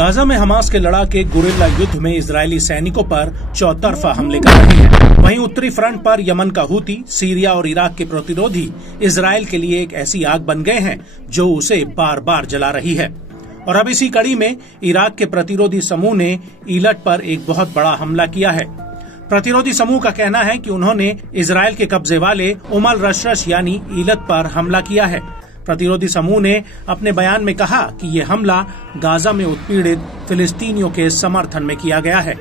Gaza में Hamas के लड़ाके guerrilla युद्ध में इजरायली सैनिकों पर चौतरफा हमले कर रहे हैं। वहीं उत्तरी फ्रंट पर यमन का हूती, सीरिया और इराक के प्रतिरोधी इजरायल के लिए एक ऐसी आग बन गए हैं जो उसे बार बार जला रही है। और अब इसी कड़ी में इराक के प्रतिरोधी समूह ने ईलट पर एक बहुत बड़ा हमला किया है। प्रतिरोधी समूह का कहना है कि उन्होंने इजरायल के कब्जे वाले उमल रशरश यानी ईलत पर हमला किया है। प्रतिरोधी समूह ने अपने बयान में कहा कि ये हमला गाजा में उत्पीड़ित फिलिस्तीनियों के समर्थन में किया गया है।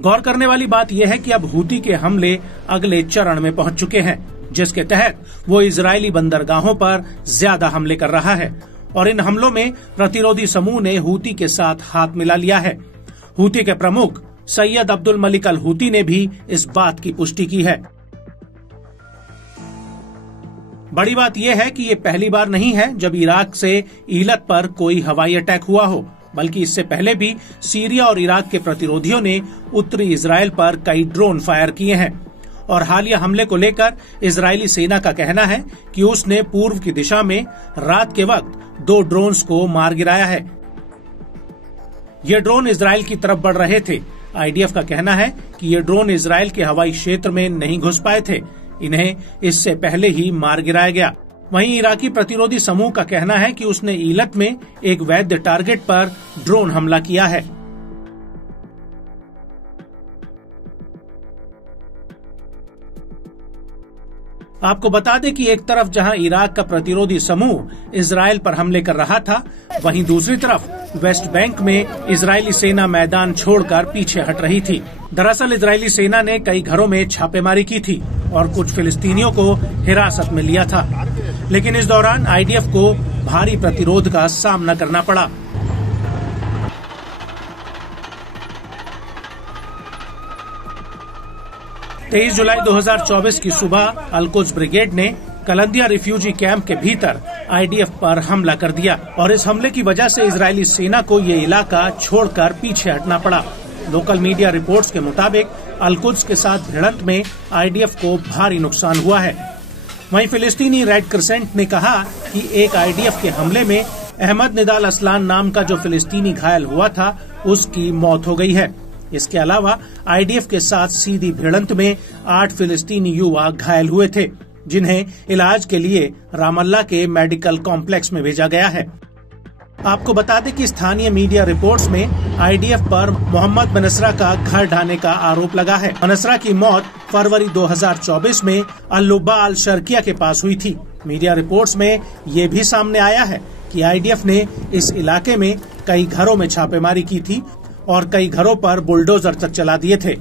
गौर करने वाली बात यह है कि अब हूती के हमले अगले चरण में पहुंच चुके हैं, जिसके तहत वो इजरायली बंदरगाहों पर ज्यादा हमले कर रहा है। और इन हमलों में प्रतिरोधी समूह ने हूती के साथ हाथ मिला लिया है। हूती के प्रमुख सैयद अब्दुल मलिक अल हूती ने भी इस बात की पुष्टि की है। बड़ी बात यह है कि ये पहली बार नहीं है जब इराक से ईलत पर कोई हवाई अटैक हुआ हो, बल्कि इससे पहले भी सीरिया और इराक के प्रतिरोधियों ने उत्तरी इजरायल पर कई ड्रोन फायर किए हैं। और हालिया हमले को लेकर इजरायली सेना का कहना है कि उसने पूर्व की दिशा में रात के वक्त 2 ड्रोन्स को मार गिराया है। ये ड्रोन इजरायल की तरफ बढ़ रहे थे। आईडीएफ का कहना है कि ये ड्रोन इजरायल के हवाई क्षेत्र में नहीं घुस पाए थे, इन्हें इससे पहले ही मार गिराया गया। वहीं इराकी प्रतिरोधी समूह का कहना है कि उसने ईलत में एक वैध टारगेट पर ड्रोन हमला किया है। आपको बता दें कि एक तरफ जहां इराक का प्रतिरोधी समूह इजरायल पर हमले कर रहा था, वहीं दूसरी तरफ वेस्ट बैंक में इजरायली सेना मैदान छोड़कर पीछे हट रही थी। दरअसल इजरायली सेना ने कई घरों में छापेमारी की थी और कुछ फिलिस्तीनियों को हिरासत में लिया था, लेकिन इस दौरान आईडीएफ को भारी प्रतिरोध का सामना करना पड़ा। तेईस जुलाई 2024 की सुबह अल-कुद्स ब्रिगेड ने कलंदिया रिफ्यूजी कैंप के भीतर आईडीएफ पर हमला कर दिया और इस हमले की वजह से इजरायली सेना को ये इलाका छोड़कर पीछे हटना पड़ा। लोकल मीडिया रिपोर्ट्स के मुताबिक अल-कुद्स के साथ भिड़ंत में आईडीएफ को भारी नुकसान हुआ है। वहीं फिलिस्तीनी रेड क्रिसेंट ने कहा कि एक आईडीएफ के हमले में अहमद निदाल असलान नाम का जो फिलिस्तीनी घायल हुआ था, उसकी मौत हो गई है। इसके अलावा आईडीएफ के साथ सीधी भिड़ंत में 8 फिलिस्तीनी युवा घायल हुए थे, जिन्हें इलाज के लिए रामल्ला के मेडिकल कॉम्प्लेक्स में भेजा गया है। आपको बता दें कि स्थानीय मीडिया रिपोर्ट्स में आईडीएफ पर मोहम्मद बनसरा का घर ढाने का आरोप लगा है। बनसरा की मौत फरवरी 2024 में अल-लुब्बा अल-शर्किया के पास हुई थी। मीडिया रिपोर्ट्स में ये भी सामने आया है कि आईडीएफ ने इस इलाके में कई घरों में छापेमारी की थी और कई घरों पर बुलडोजर तक चला दिए थे।